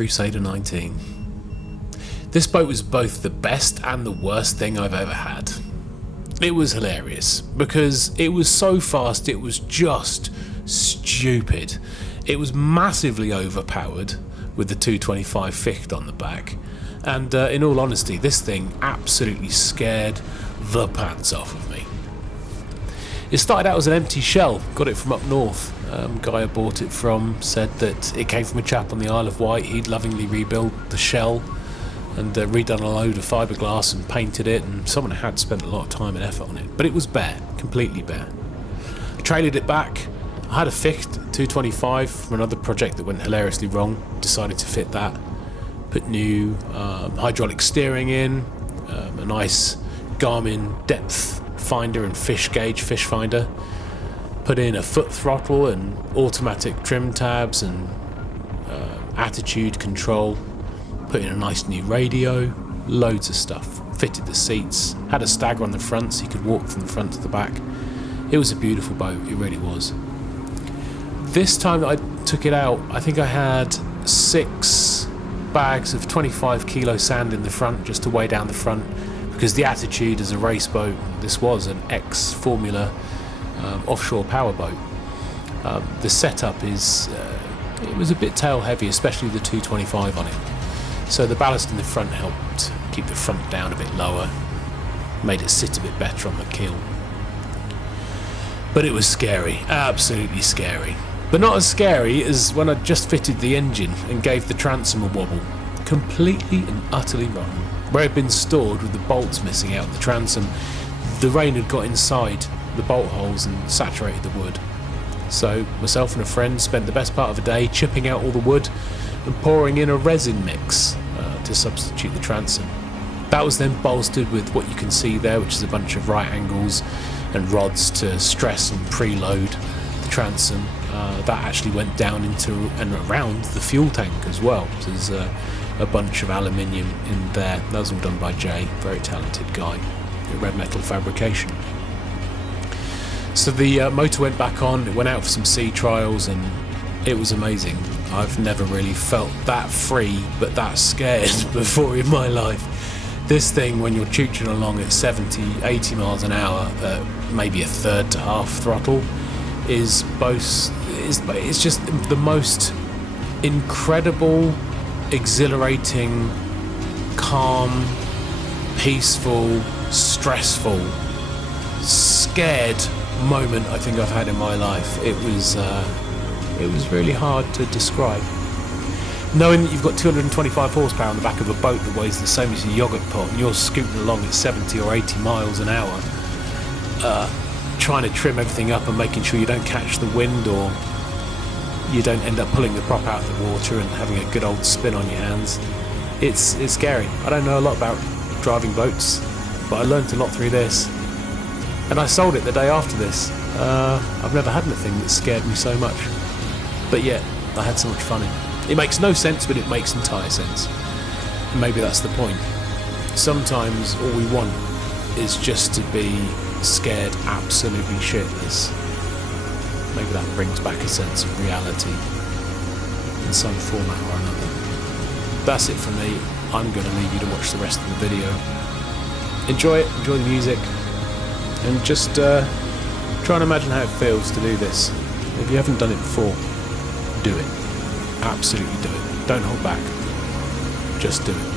Crusader 19. This boat was both the best and the worst thing I've ever had. It was hilarious because it was so fast, it was just stupid. It was massively overpowered with the 225 Ficht on the back, and in all honesty, this thing absolutely scared the pants off of me. It started out as an empty shell, got it from up north. Guy I bought it from said that it came from a chap on the Isle of Wight. He'd lovingly rebuilt the shell and redone a load of fiberglass and painted it, and someone had spent a lot of time and effort on it, but it was bare, completely bare. I trailered it back. I had a Ficht 225 from another project that went hilariously wrong, decided to fit that, put new hydraulic steering in, a nice Garmin depth finder and fish gauge fish finder, put in a foot throttle and automatic trim tabs and attitude control, put in a nice new radio, loads of stuff, fitted the seats, had a stagger on the front so you could walk from the front to the back. It was a beautiful boat, it really was. This time that I took it out, I think I had 6 bags of 25 kilo sand in the front just to weigh down the front, because the Attitude as a race boat, this was an ex-Formula offshore powerboat. The setup is, it was a bit tail heavy, especially the 225 on it. So the ballast in the front helped keep the front down a bit lower, made it sit a bit better on the keel. But it was scary, absolutely scary. But not as scary as when I just fitted the engine and gave the transom a wobble. Completely and utterly rotten. Where it had been stored with the bolts missing out the transom, the rain had got inside the bolt holes and saturated the wood. So myself and a friend spent the best part of a day chipping out all the wood and pouring in a resin mix to substitute the transom. That was then bolstered with what you can see there, which is a bunch of right angles and rods to stress and preload the transom. That actually went down into and around the fuel tank as well. So there's a bunch of aluminium in there. That was all done by Jay, very talented guy at Red Metal Fabrication. So the motor went back on, it went out for some sea trials, and it was amazing. I've never really felt that free but that scared before in my life. This thing, when you're chooching along at 70, 80 miles an hour at maybe a third to half throttle, is it's just the most incredible, exhilarating, calm, peaceful, stressful, scared moment I think I've had in my life. It was really hard to describe. Knowing that you've got 225 horsepower on the back of a boat that weighs the same as a yogurt pot, and you're scooting along at 70 or 80 miles an hour, trying to trim everything up and making sure you don't catch the wind or you don't end up pulling the prop out of the water and having a good old spin on your hands. It's scary. I don't know a lot about driving boats, but I learned a lot through this. And I sold it the day after this. I've never had anything that scared me so much. But yet, I had so much fun in it. It makes no sense, but it makes entire sense. And maybe that's the point. Sometimes all we want is just to be scared absolutely shitless. Maybe that brings back a sense of reality in some format or another. That's it from me. I'm going to leave you to watch the rest of the video. Enjoy it, enjoy the music, and just try and imagine how it feels to do this. If you haven't done it before, do it. Absolutely do it. Don't hold back. Just do it.